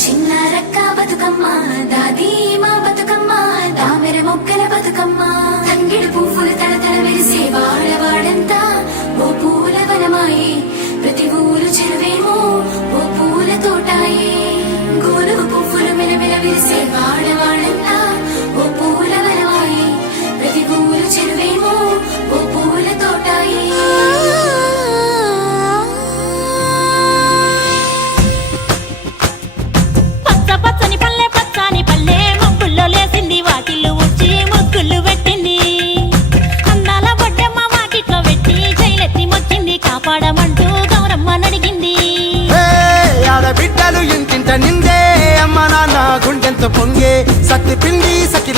చిన్న రక్క బతుకమ్మ దాదీ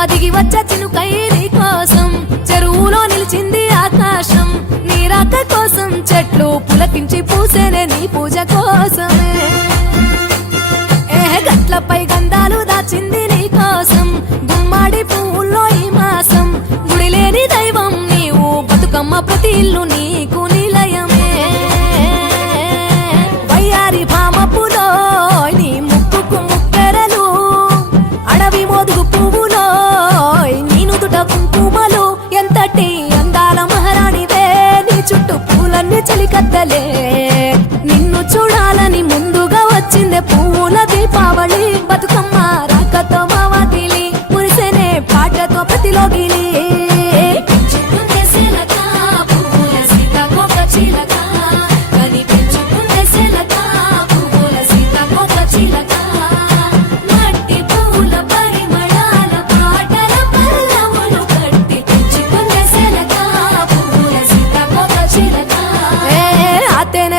అమ్మ దిగి వచ్చా చినుకై కోసం. చెరువులో నిలిచింది ఆకాశం. నీ రాక కోసం చెట్లు పులకించి పూసేనే నీ పూజ కోసం ఏ గట్లపై గంధాలు దాచింది నీ కోసం. గుమ్మాడి పువ్వుల్లో ఈ మాసం. గుడి లేని దైవం నీవు బతుకమ్మ ప్రతి ఇల్లు నీ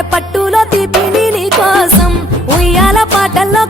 పట్టులో తిప్పి నీ కోసం ఉయ్యాల పాటల్లో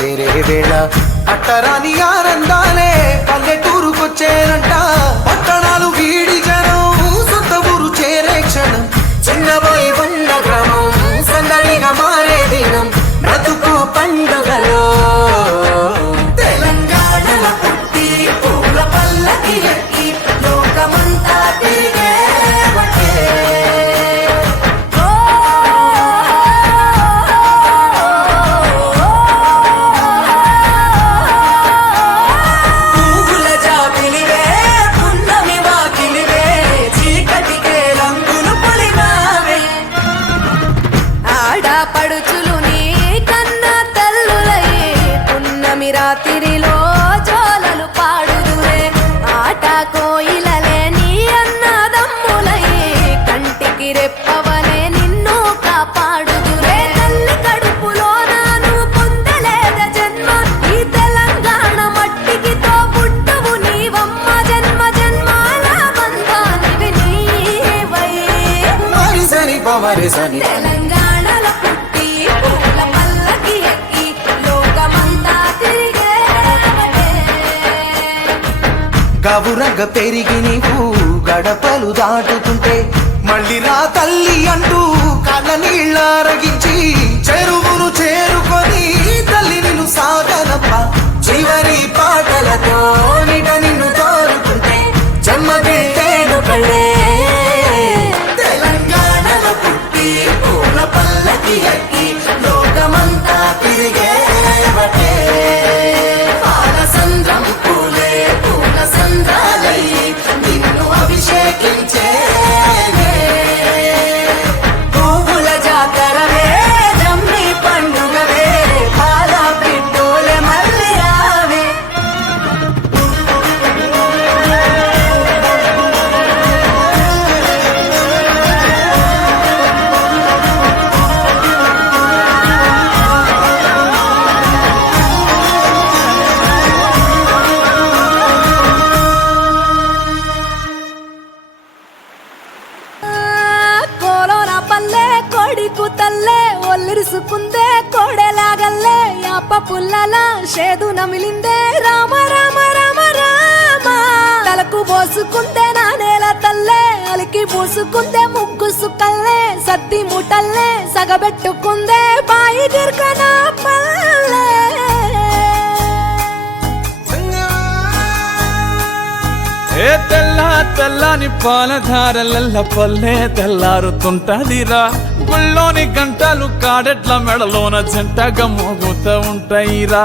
did it. పడపడుచులు నీ కన్న తల్లులయ్యే పున్నమి రాత్రిలో జోలలు పాడుదురే ఆట కోయిలలే నీ అన్నదమ్ములయ్యే కంటికి రెప్పవలే నిన్ను కాపాడుదురే తల్లి కడుపులో నాను పొందలేద జన్మ ఈ తెలంగాణ మట్టికితో పుట్టవు నీవమ్మ జన్మ జన్మాల బంధానివి నీవయ్యే గవురగ పెరిగి నీవు గడపలు దాటుతుంటే మళ్ళీ రా తల్లి అంటూ కళ్ళ నీళ్ళారగించి చెరువును చేరుకొని తల్లి నిన్ను సాగనప్ప చివరి పాటలతో నిట నిన్ను తోరుకుంటే చెమ్మగిట్టేడు కళ్ళే. పుట్టి పూల పల్లకి ఎక్కి లోకమంతా తిరిగే I you. తలకు నా నేల తల్లే అలికి పూసుకుందే ముగ్గు సుక్కల్లే సత్తి ముటల్లే సగబెట్టుకుందే బాయి గిర్కన పల్లె. ఏ తెల్ల తెల్లని పాలధారలల్ల పల్లె తెల్లారుతుంటదిరా. గుళ్ళోని గంటలు కాడెట్ల మెడలోన జంటగా మోగుతూ ఉంటాయిరా.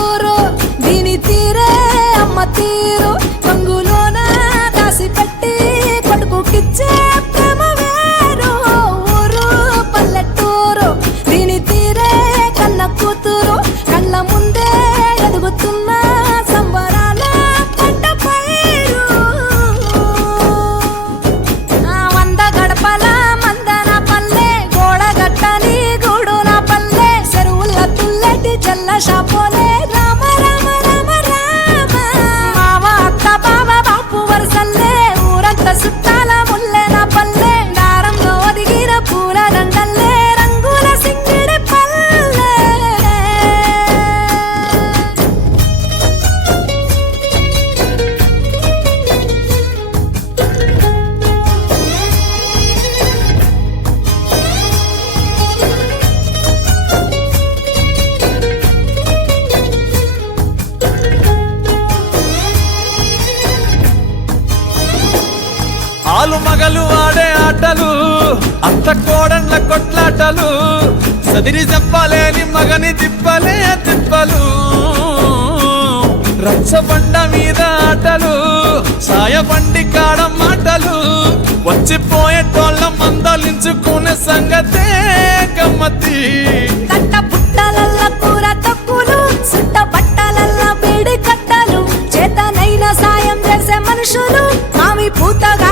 అమ్మ అంత కోడన్ల కొట్లాటలు సదిరి చెప్పలేని మగని తిప్పలే తిప్పలు. రచ్చబండ మీద ఆటలు సాయబండి కాడ మాటలు. వచ్చిపోయేటోళ్ళ మందలించుకునే సంగతే గమ్మతి మనుషులు మామి పూతగా